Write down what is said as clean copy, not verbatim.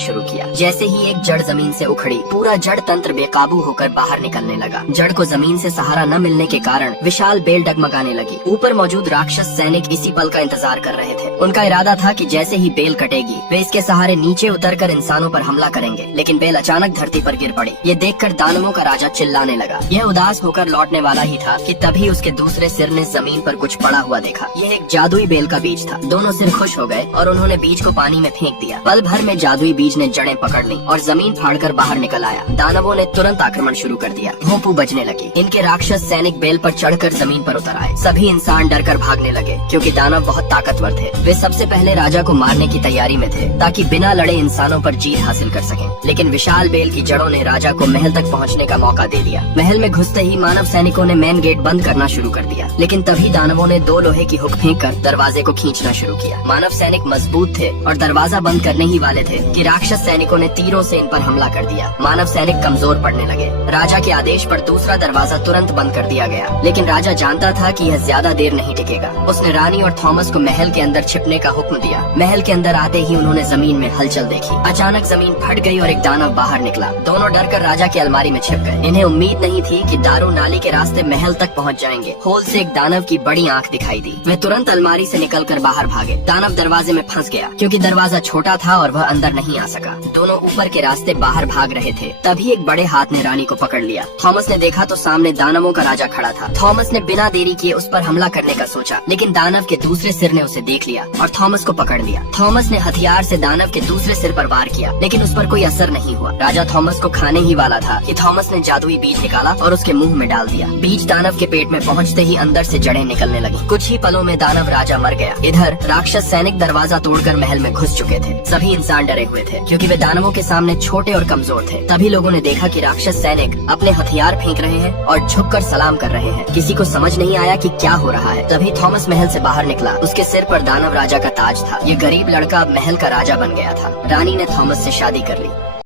शुरू किया। जैसे ही एक जड़ जमीन से उखड़ी, पूरा जड़ तंत्र बेकाबू होकर बाहर निकलने लगा। जड़ को जमीन से सहारा न मिलने के कारण विशाल बेल डगमगाने लगी। ऊपर मौजूद राक्षस सैनिक इसी पल का इंतजार कर रहे थे। उनका इरादा था कि जैसे ही बेल कटेगी वे इसके सहारे नीचे उतरकर इंसानों पर हमला करेंगे, लेकिन बेल अचानक धरती पर गिर पड़ी। ये देखकर दानवों का राजा चिल्लाने लगा। यह उदास होकर लौटने वाला ही था कि तभी उसके दूसरे सिर ने जमीन पर कुछ पड़ा हुआ देखा। यह एक जादुई बेल का बीज था। दोनों सिर खुश हो गए और उन्होंने बीज को पानी में फेंक दिया। पल भर में जादुई बीज ने जड़ें पकड़ ली और जमीन फाड़कर बाहर निकल आया। दानवों ने तुरंत आक्रमण शुरू कर दिया। भोंपू बजने लगी। इनके राक्षस सैनिक बेल पर चढ़कर जमीन पर उतर आए। सभी इंसान डरकर भागने लगे क्योंकि दानव बहुत ताकतवर थे। वे सबसे पहले राजा को मारने की तैयारी में थे ताकि बिना लड़े इंसानों पर जीत हासिल कर सकें। लेकिन विशाल बेल की जड़ों ने राजा को महल तक पहुंचने का मौका दे दिया। महल में घुसते ही मानव सैनिकों ने मेन गेट बंद करना शुरू कर दिया, लेकिन तभी दानवों ने 2 लोहे की हुक फेंककर दरवाजे को खींचना शुरू किया। मानव सैनिक मजबूत थे और दरवाजा बंद करने ही वाले थे कि राक्षस सैनिकों ने तीरों से इन पर हमला कर दिया। मानव सैनिक कमजोर पड़ने लगे। राजा के आदेश पर दूसरा दरवाजा तुरंत बंद कर दिया गया, लेकिन राजा जानता था कि यह ज्यादा देर नहीं टिकेगा। उसने रानी और थॉमस को महल के अंदर छिपने का हुक्म दिया। महल के अंदर आते ही उन्होंने जमीन में हलचल देखी। अचानक जमीन फट गई और एक दानव बाहर निकला। दोनों डरकर राजा की अलमारी में छिप गए। इन्हें उम्मीद नहीं थी कि दारू नाली के रास्ते महल तक पहुंच जाएंगे। होल से एक दानव की बड़ी आंख दिखाई दी। वे तुरंत अलमारी से निकलकर बाहर भागे। दानव दरवाजे में फंस गया क्योंकि दरवाजा छोटा था और वह अंदर नहीं आ सका। दोनों ऊपर के रास्ते बाहर भाग रहे थे। तभी एक बड़े हाथ ने रानी को पकड़ लिया। थॉमस ने देखा तो सामने दानवों का राजा खड़ा था। थॉमस ने बिना देरी किए उस पर हमला करने का सोचा, लेकिन दानव के दूसरे सिर ने उसे देख लिया और थॉमस को पकड़ लिया। थॉमस ने हथियार से दानव के दूसरे सिर पर वार किया, लेकिन उस पर कोई असर नहीं हुआ। राजा थॉमस को खाने ही वाला था कि थॉमस ने जादुई बीज निकाला और उसके मुंह में डाल दिया। बीज दानव के पेट में पहुंचते ही अंदर से जड़ें निकलने लगी। कुछ ही पलों में दानव राजा मर गया। इधर राक्षस सैनिक दरवाजा तोड़कर महल में घुस चुके थे। सभी इंसान डरे हुए थे क्योंकि वे दानवों के सामने छोटे और कमजोर थे। तभी लोगों ने देखा कि राक्षस सैनिक अपने हथियार फेंक रहे हैं और झुककर सलाम कर रहे हैं। किसी को समझ नहीं आया कि क्या हो रहा है। तभी थॉमस महल से बाहर निकला। उसके सिर पर दानव राजा का ताज था। ये गरीब लड़का अब महल का राजा बन गया था। रानी ने थॉमस से शादी कर ली।